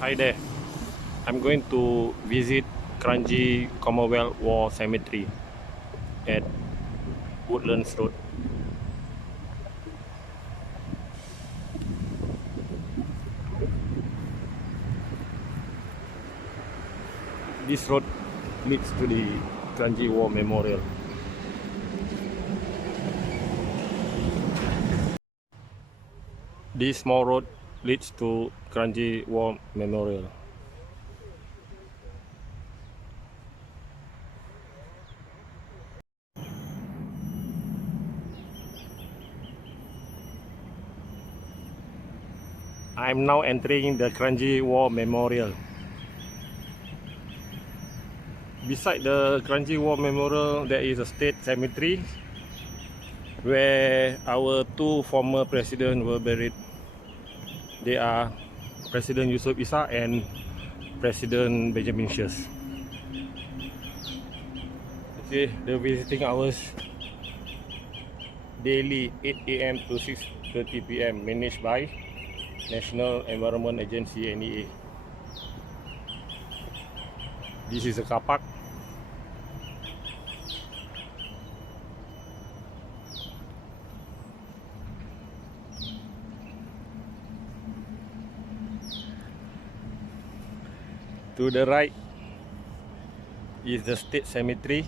Hi there. I'm going to visit Kranji Commonwealth War Cemetery at Woodlands Road. This road leads to the Kranji War Memorial. This small road leads to Kranji War Memorial. I'm now entering the Kranji War Memorial. Beside the Kranji War Memorial, there is a state cemetery where our two former presidents were buried. They are President Yusof Ishak and President Benjamin Sheares. Okay, the visiting hours daily 8 AM to 6:30 PM, managed by National Environment Agency NEA. This is a car park. To the right is the state cemetery.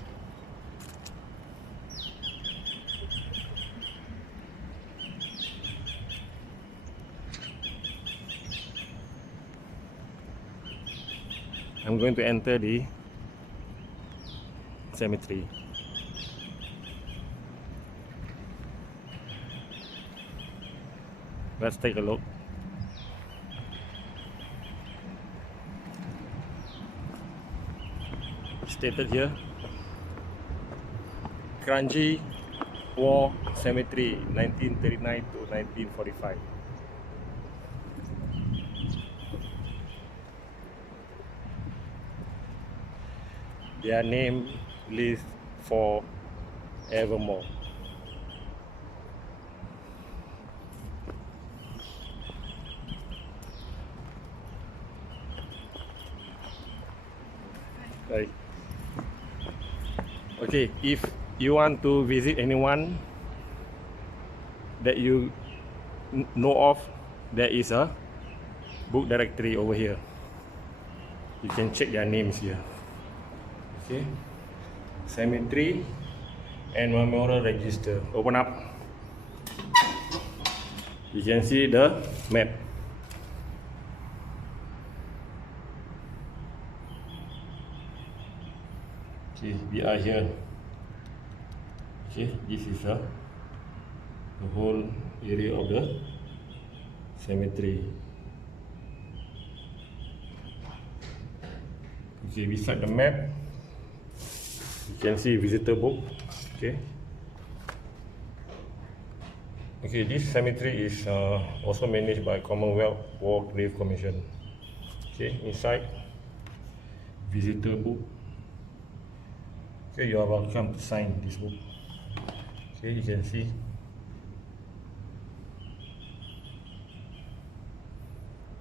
I'm going to enter the cemetery. Let's take a look. Stated here, Kranji War Cemetery, 1939 to 1945. Their name lives for evermore. Right. Okay, if you want to visit anyone that you know of, there is a book directory over here. You can check their names here. Okay, cemetery and memorial register. Open up. You can see the map. Okay, we are here. Okay, this is the whole area of the cemetery. Okay, beside the map, you can see visitor book. Okay. Okay, this cemetery is also managed by Commonwealth War Grave Commission. Okay, inside visitor book. Okay, you are welcome to sign this book. Okay, you can see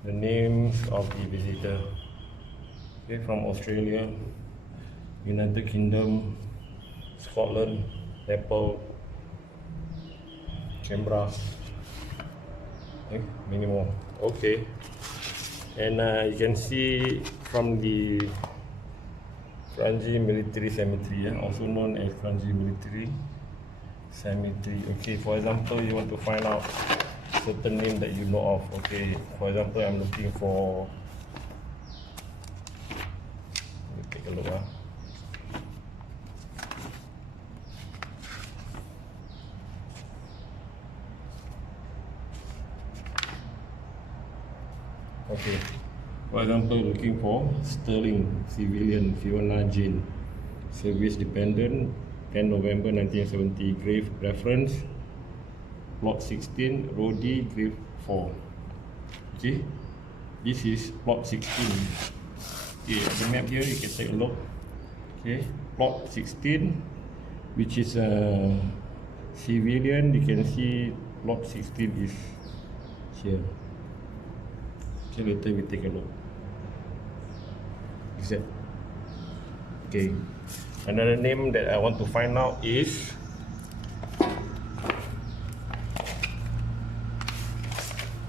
the names of the visitor. Okay, from Australia, United Kingdom, Scotland, Nepal, Canberra, okay, many more. Okay, and you can see from the Kranji Military Cemetery, also known as Kranji Military Cemetery. Okay, for example, you want to find out certain name that you know of. Okay, for example, I'm looking for, let me take a look. Okay, for example, looking for Sterling Civilian Fiona Jane, Service Dependent, 10 November 1970, grave reference, plot 16, Rodi, grave 4. Okay, this is plot 16. Okay, the map here, you can take a look. Okay, plot 16, which is a civilian. You can see plot 16 is here. Okay, later we take a look. Is that okay? Another name that I want to find out is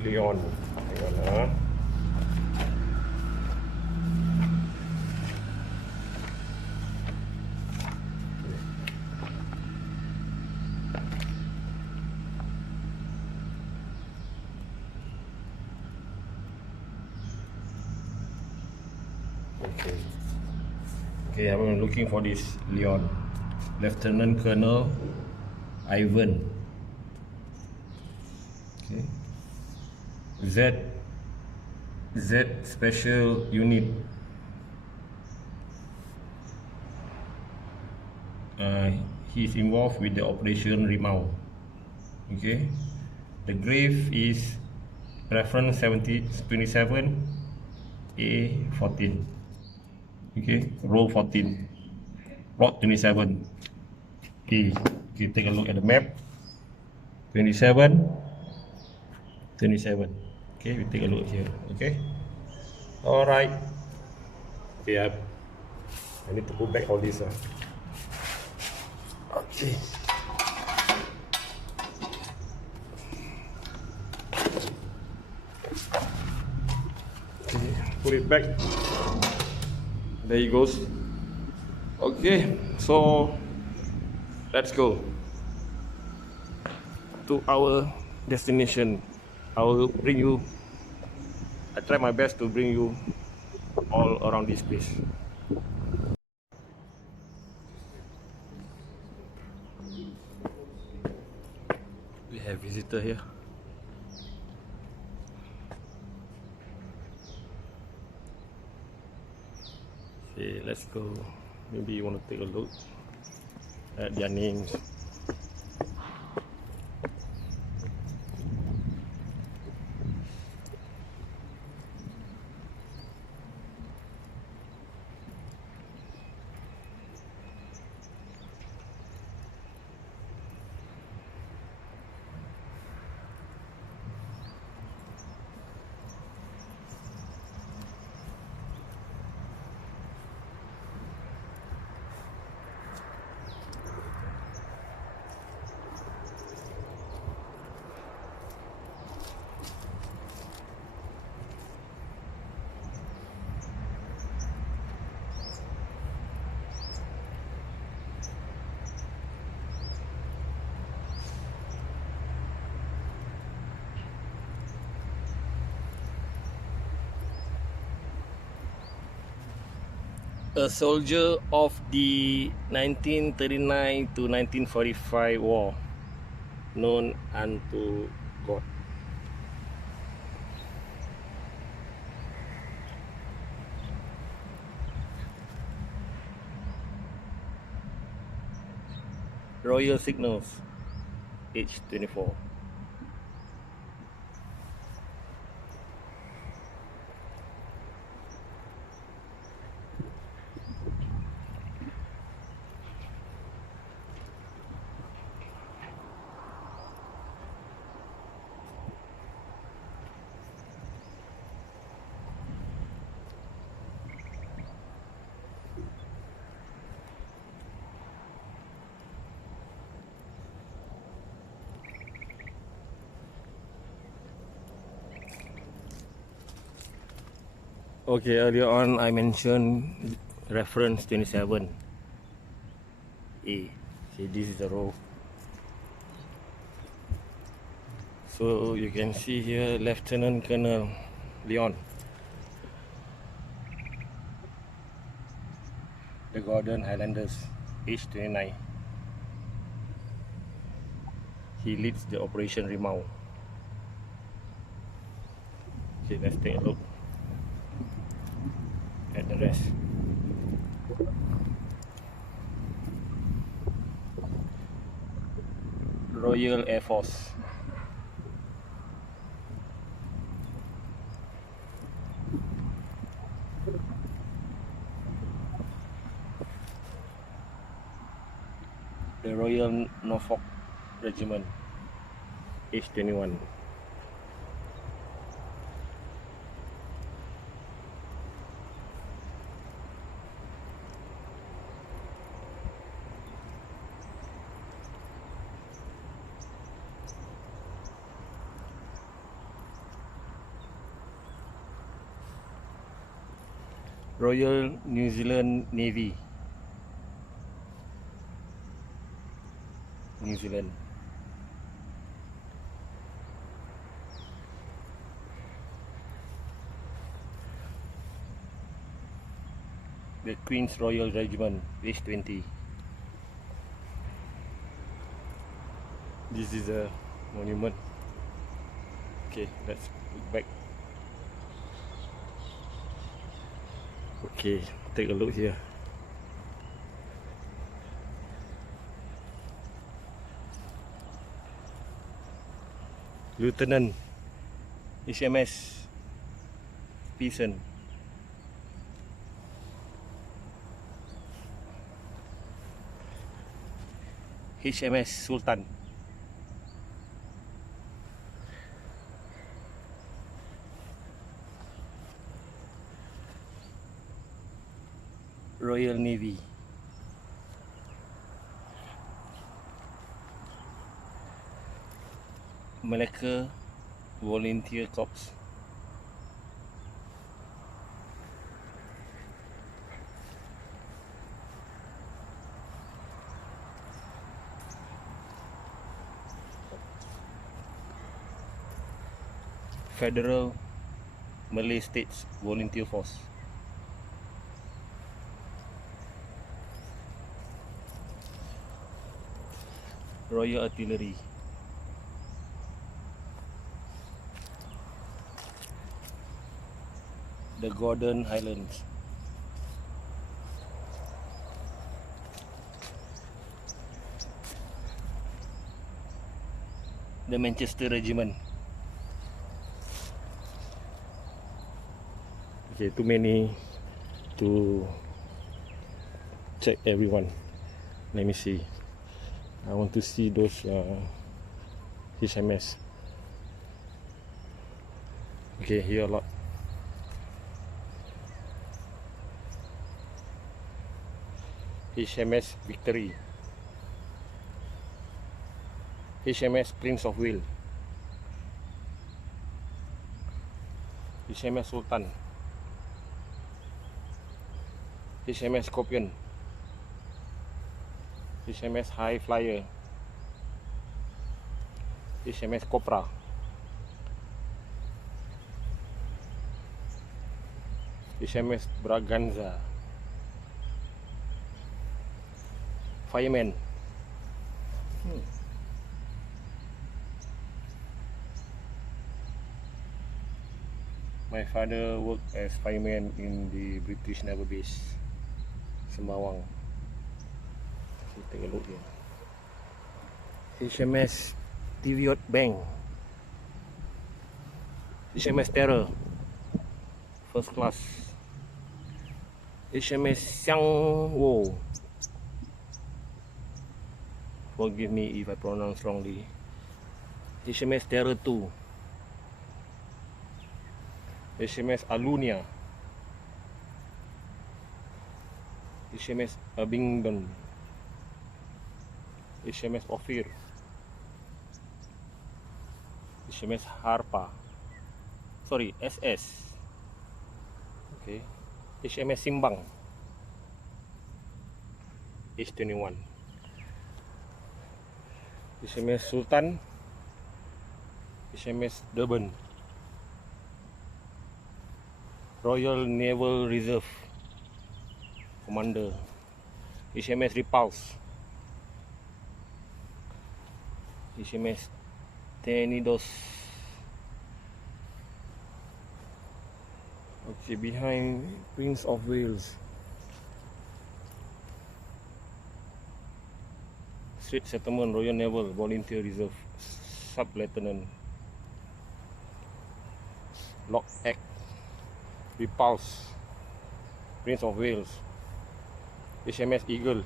Leon. Hang on, Okay. Okay, I'm looking for this Leon. Lieutenant Colonel Ivan. Okay. Z Special Unit. He's involved with the Operation Rimau. Okay. The grave is reference 27 A14. Okay, row 14, plot 27. Okay, take a look at the map. 27. Okay, we take a look here. Okay, all right. Yeah, I need to put back all this. Okay. Okay, put it back. There he goes. Okay, so let's go to our destination. I will bring you, I try my best to bring you all around this place. We have visitor here. Okay, let's go. Maybe you want to take a look at their names. A soldier of the 1939 to 1945 war, known unto God. Royal Signals, age 24. Okay, earlier on I mentioned reference 27 A. See, this is the row. So you can see here Lieutenant Colonel Leon, the Gordon Highlanders, age 29. He leads the Operation Rimau. Okay, let's take a look at the rest. Royal Air Force. The Royal Norfolk Regiment, age 21. Royal New Zealand Navy. New Zealand. The Queen's Royal Regiment, page 20. This is a monument. Okay, let's look back. Okay, take a look here. Lieutenant HMS Pearson. HMS Sultan. Royal Navy. Malacca Volunteer Corps. Federal Malay States Volunteer Force. Royal Artillery. The Gordon Highlands. The Manchester Regiment. Okay, too many to check everyone. Let me see. I want to see those HMS. Okay, here a lot. HMS Victory. HMS Prince of Wales. HMS Sultan. HMS Scorpion. HMS High Flyer. HMS Cobra. HMS Braganza. Fireman. My father worked as fireman in the British Naval Base, Sembawang. Let's take a look here. HMS Tiviot Bank. HMS Terror, first class. HMS Siangwo. Forgive me if I pronounce wrongly. HMS Terror 2. HMS Alunia. HMS Abingdon. HMS Ophir. HMS Harpa. Sorry, SS. Okay. HMS Simbang. H21. HMS Sultan. HMS Durban. Royal Naval Reserve Commander. HMS Repulse. HMS Tenidos. Okay, behind Prince of Wales. Street Settlement Royal Naval Volunteer Reserve Sub-Lieutenant. Lock Act. Repulse. Prince of Wales. HMS Eagle.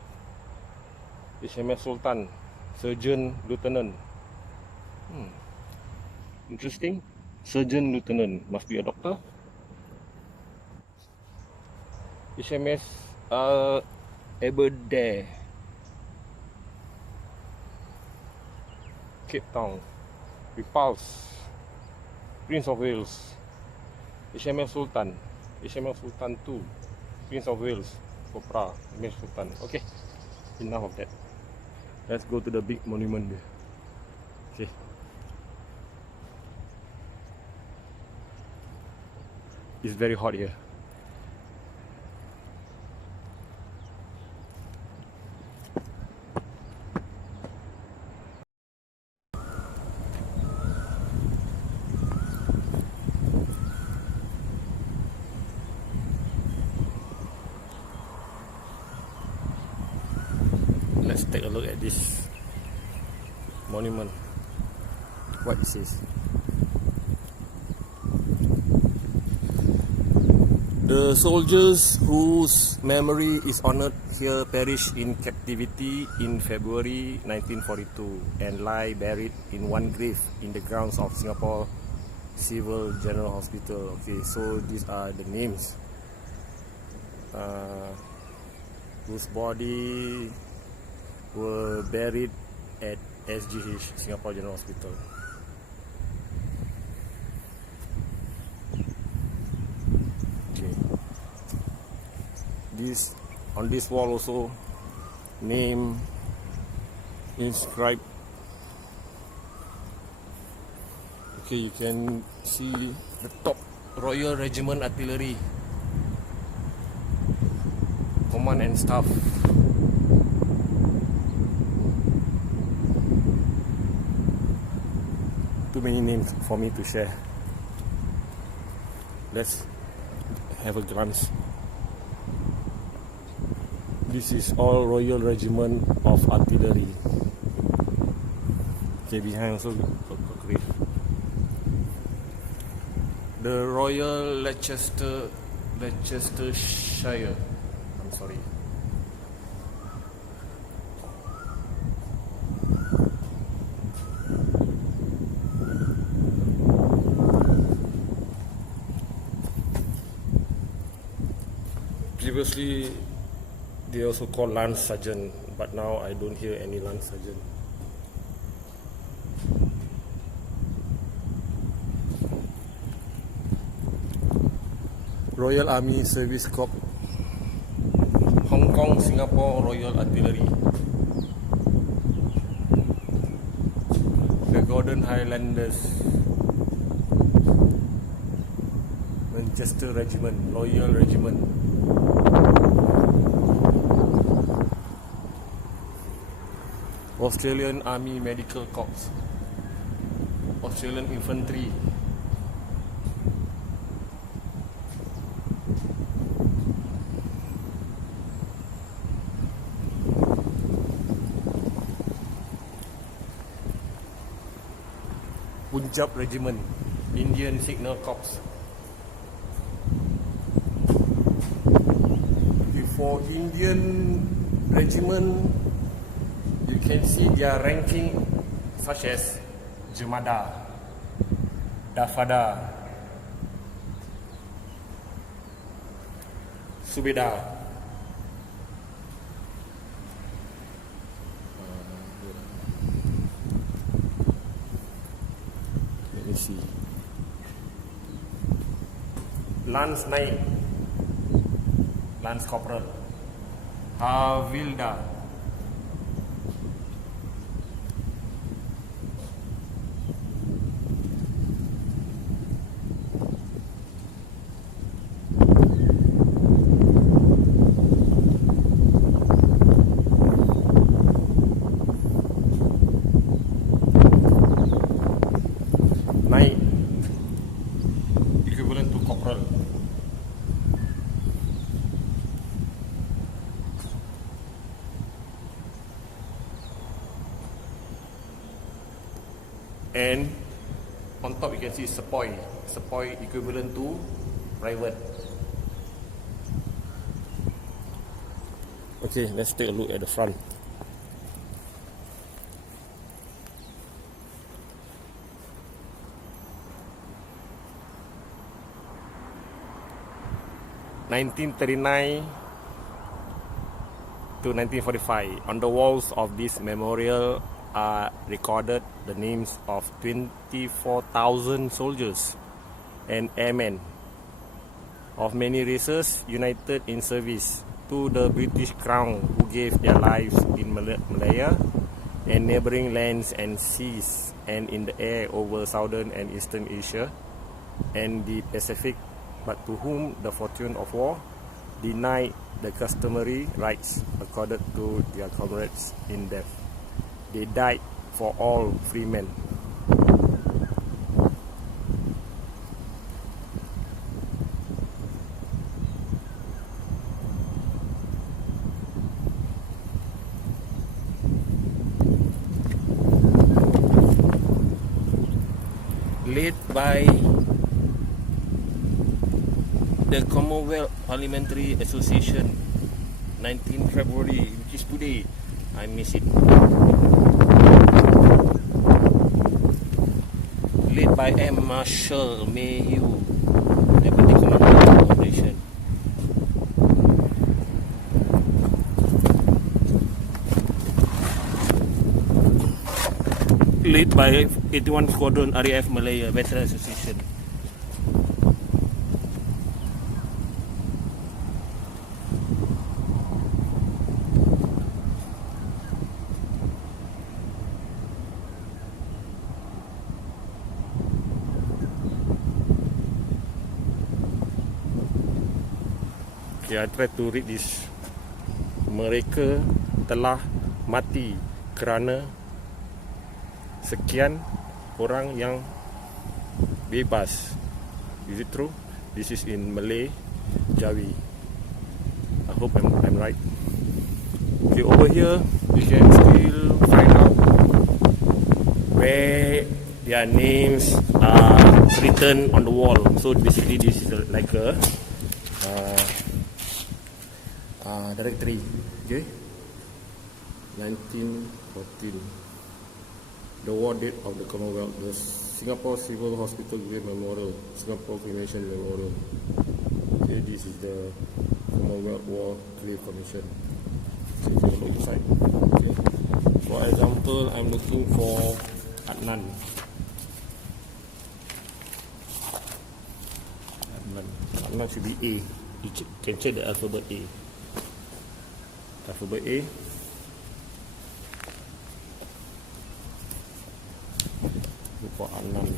HMS Sultan. Surgeon Lieutenant. Interesting. Surgeon Lieutenant must be a doctor. HMS Aberdare. Cape Town. Repulse. Prince of Wales. HMS Sultan. HMS Sultan 2. Prince of Wales, Kopra, Emir Sultan. Okay, enough of that. Let's go to the big monument there. Okay. It's very hot here. Let's take a look at this monument. What it says. The soldiers whose memory is honored here perished in captivity in February 1942 and lie buried in one grave in the grounds of Singapore Civil General Hospital. Okay, so these are the names whose body were buried at SGH, Singapore General Hospital. Okay. This on this wall also name inscribed. Okay, you can see the top Royal Regiment Artillery Command and Staff. Too many names for me to share. Let's have a glance. This is all Royal Regiment of Artillery. Okay, behind also got grave. The Royal Leicestershire. I'm sorry. Previously, they also called Lance Sergeant, but now I don't hear any Lance Sergeant. Royal Army Service Corps, Hong Kong, Singapore Royal Artillery, the Golden Highlanders, Manchester Regiment, Loyal Regiment, Australian Army Medical Corps, Australian Infantry, Punjab Regiment, Indian Signal Corps. For Indian Regiment, you can see their ranking such as Jumada, Dafada, Subedar. Let me see. Lance Knight, Lance Corporal, Havildar, Knight, equivalent to Corporal. And on top you can see Sepoy. Sepoy equivalent to private. Okay, let's take a look at the front. (1939 to 1945). On the walls of this memorial are recorded the names of 24,000 soldiers and airmen of many races united in service to the British Crown, who gave their lives in Malaya and neighboring lands and seas, and in the air over Southern and Eastern Asia and the Pacific, but to whom the fortune of war denied the customary rights accorded to their comrades in death. They died for all free men. Led by the Commonwealth Parliamentary Association, 19 February, which is today. I miss it. Led by M. Marshall Mayhew, Deputy Commander of Operation. Led by 81 Squadron RAF Malaya Veteran Association. Okay, I try to read this. Mereka telah mati kerana sekian orang yang bebas. Is it true? This is in Malay, Jawi. I hope I'm right. Okay, over here you can still find out where their names are written on the wall. So basically this is like a directory. Okay, 1914. The war date of the Commonwealth, the Singapore Civil Hospital War Memorial, Singapore Cremation Memorial. Okay, this is the Commonwealth War Grave Commission. So if you look inside, okay. For example, I'm looking for Adnan. Adnan should be A. You can check the alphabet A. Alphabet A. Look for Adnan.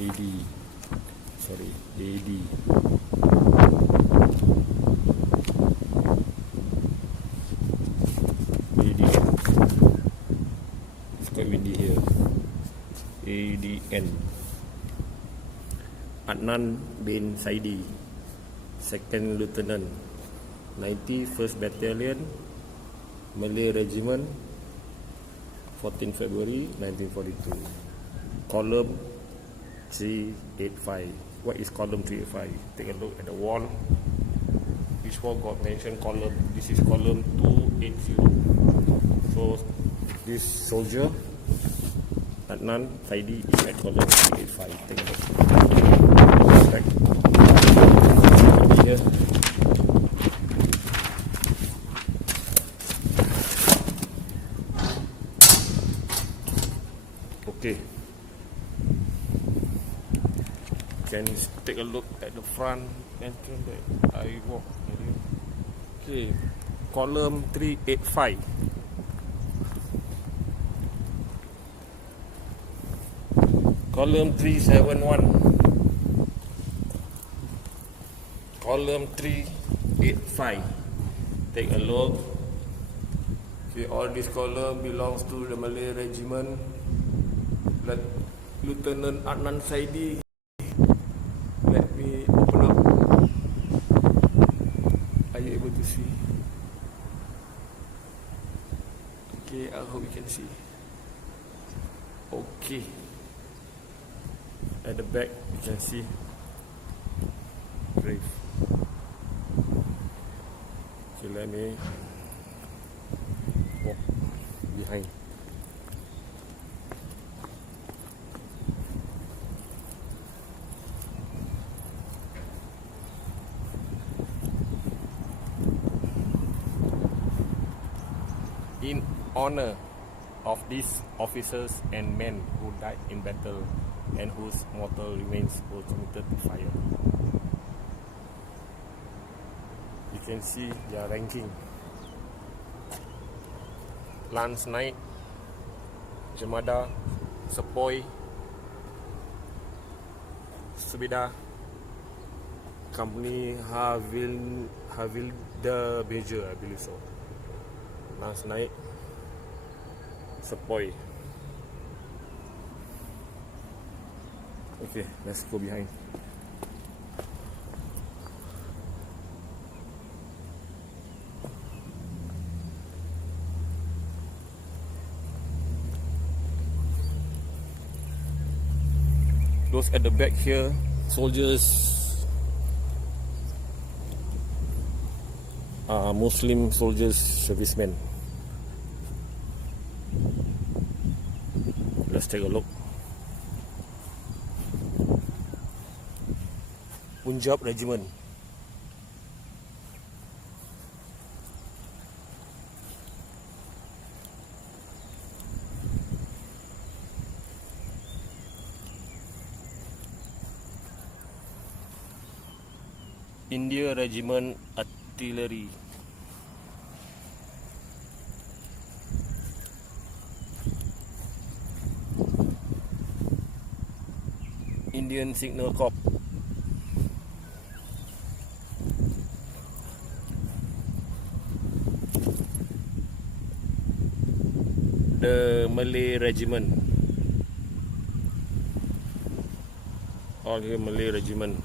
AD. Sorry, AD. Windy here. ADN. Adnan bin Saidi, 2nd Lieutenant, 91st Battalion, Malay Regiment, 14 February 1942. Column 385. What is column 385? Take a look at the wall. Which wall got mentioned column? This is column 280. So this soldier Adnan Saidi is at column 385. Take a look. Back here. Okay. Can take a look at the front entrance that I walk. Okay. Column 385. Column 371. Column 385. Take a look. Okay, all this column belongs to the Malay Regiment. Let Lieutenant Adnan Saidi. Let me open up. Are you able to see? Okay, I hope you can see. Okay. At the back, you can see grave. Okay, let me walk behind. honor of these officers and men who died in battle and whose mortal remains were committed to fire. You can see their ranking. Lance Knight, Jemada, Sepoy, Subida, Company Havilda Major, I believe so. Lance Knight, Sepoy. Okay, let's go behind. Those at the back here, soldiers, Muslim soldiers, servicemen. Let's take a look. Punjab Regiment. India Regiment Artillery. Indian Signal Corps. The Malay Regiment. All here Malay Regiment.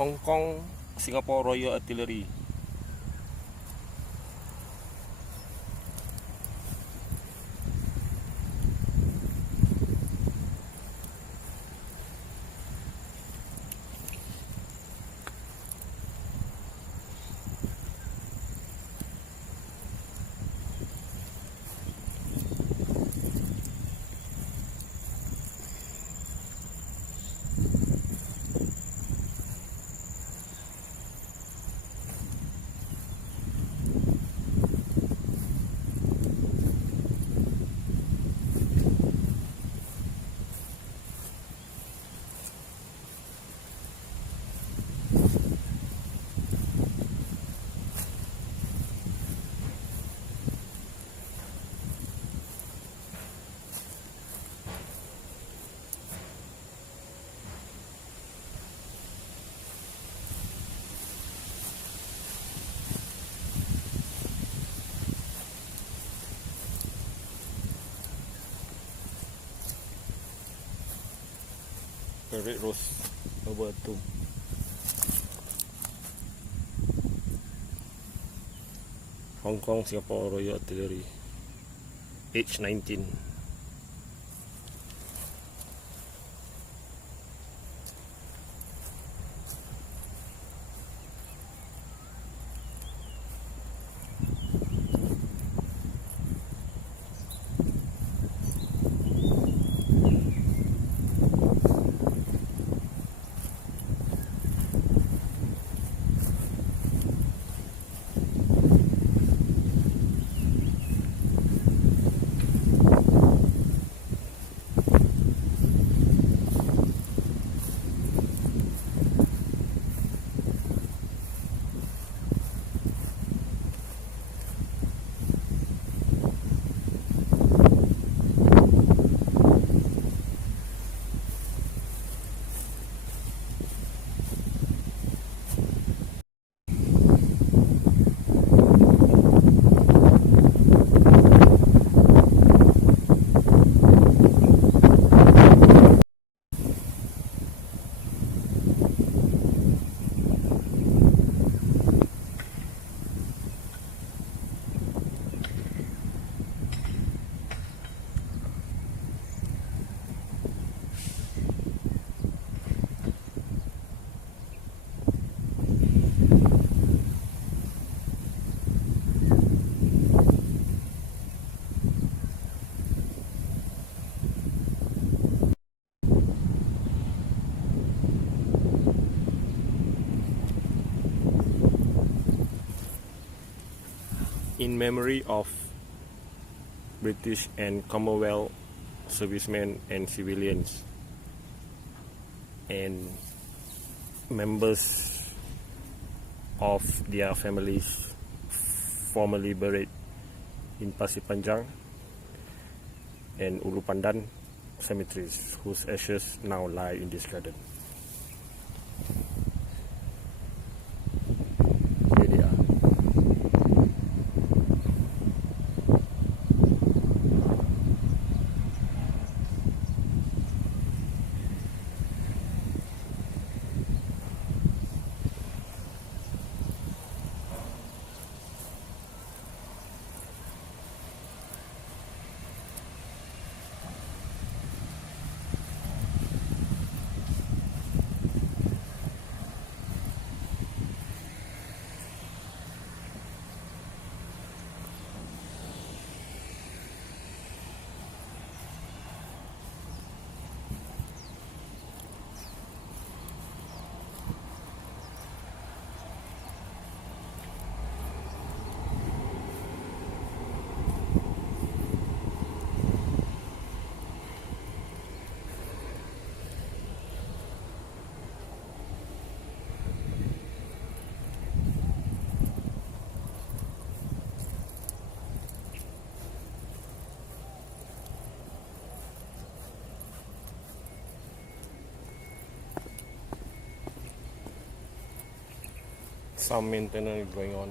Hong Kong Singapore Royal Artillery. Red Rose number 2. Hong Kong Singapore Royal Artillery, age 19. in memory of British and Commonwealth servicemen and civilians and members of their families formerly buried in Pasir Panjang and Ulu Pandan cemeteries, whose ashes now lie in this garden. Here they are. Some maintenance is going on.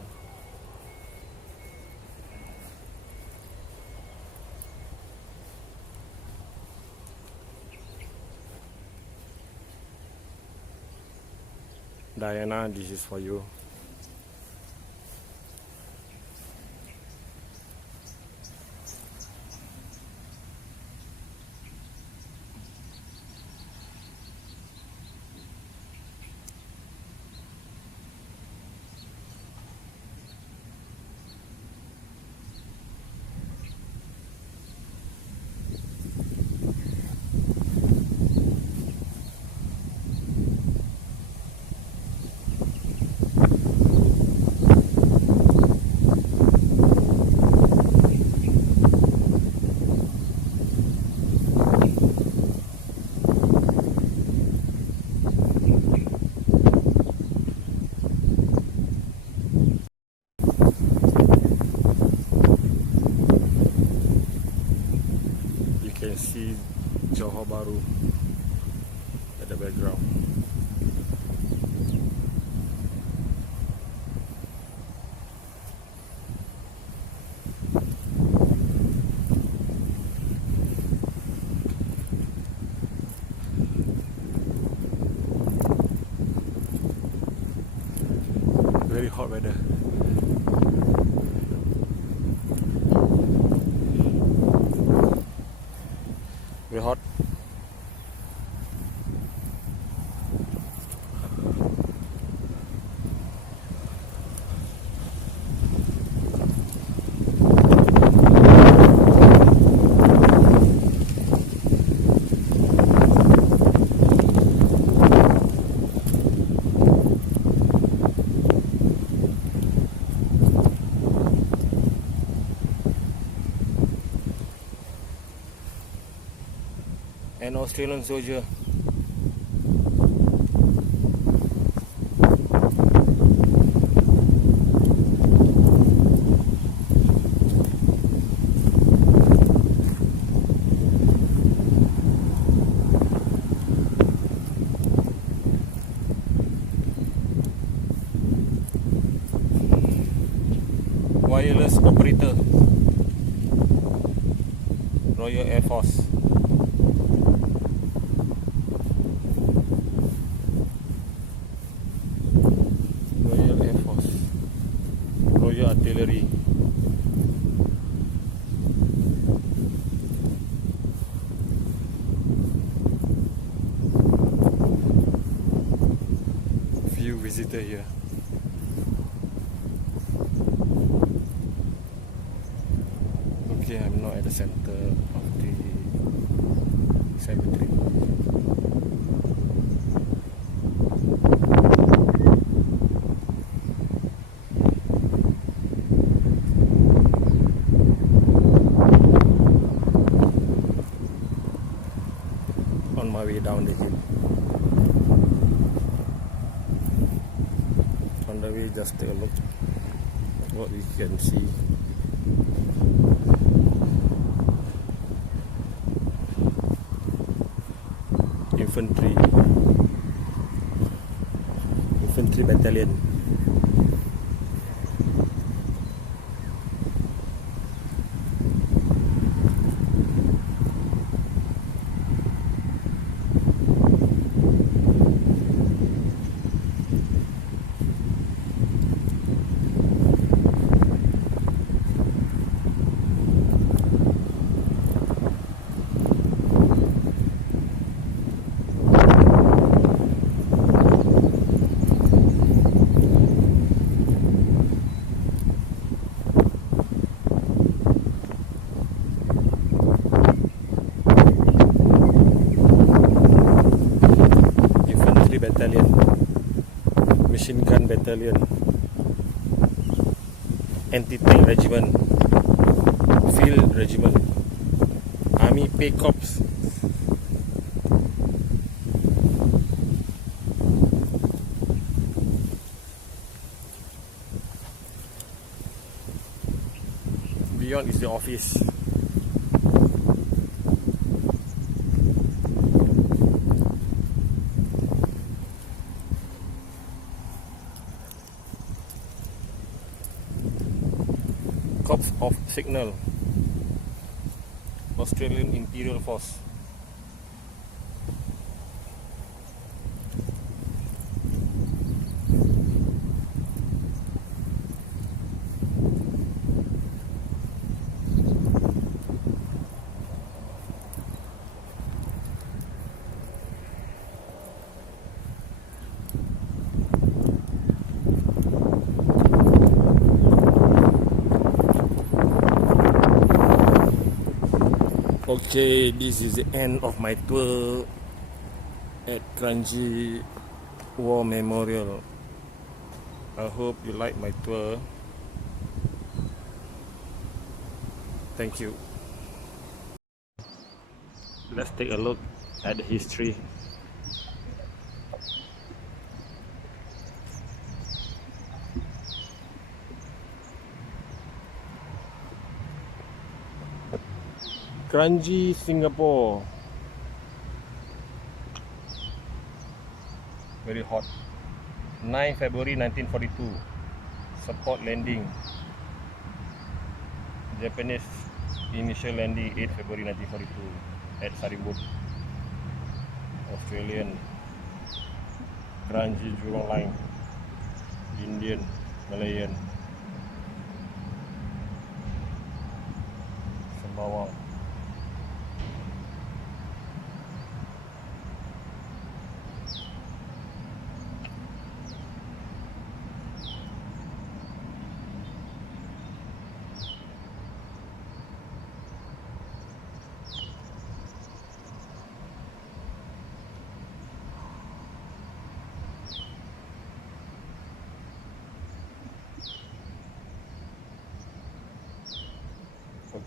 Diana, this is for you. You can see Johor Bahru at the background. Very hot weather. Very hot. An Australian soldier. Wireless operator, Royal Air Force. Royal Air Force, Royal Artillery. Few visitors here. Okay, I'm not at the center of the cemetery. On the way, just take a look what we can see. Infantry battalion. Battalion, Machine Gun Battalion, Anti-Tank Regiment, Field Regiment, Army Pay Corps, beyond is the office. Corps of Signal, Australian Imperial Force. Okay, this is the end of my tour at Kranji War Memorial. I hope you like my tour. Thank you. Let's take a look at the history. Kranji, Singapore. Very hot. 9 February 1942. Support landing. Japanese initial landing 8 February 1942 at Sarimbun. Australian. Kranji Jurong Line. Indian, Malayan. Sembawang.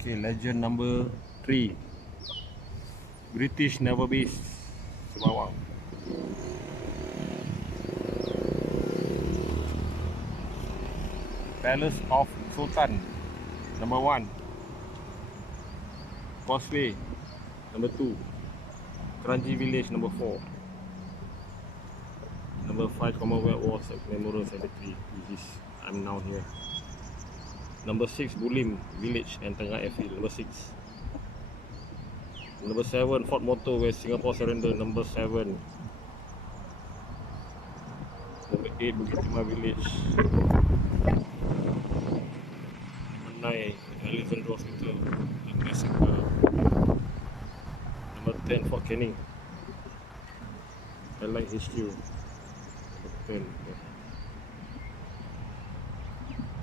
Okay, legend number 3. British Naval Base, Sembawang. Palace of Sultan, number 1. Causeway, number 2. Kranji Village, number 4. Number 5, Commonwealth War Memorial Cemetery, which is I'm now here. Number 6, Bulim Village and Tengah Airfield, number 6. Number 7, Fort Motor, where Singapore surrender, number 7. Number 8, Bukit Timah Village. Number 9, Alexandra Hospital, Number 10, Fort Canning. I like HQ. 10.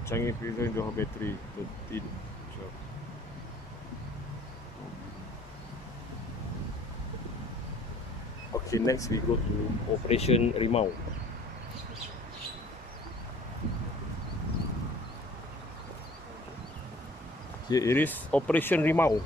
Changi Prison, Johor Battery, 13. Sure. Okay, next we go to Operation Rimau. Here it is, Operation Rimau.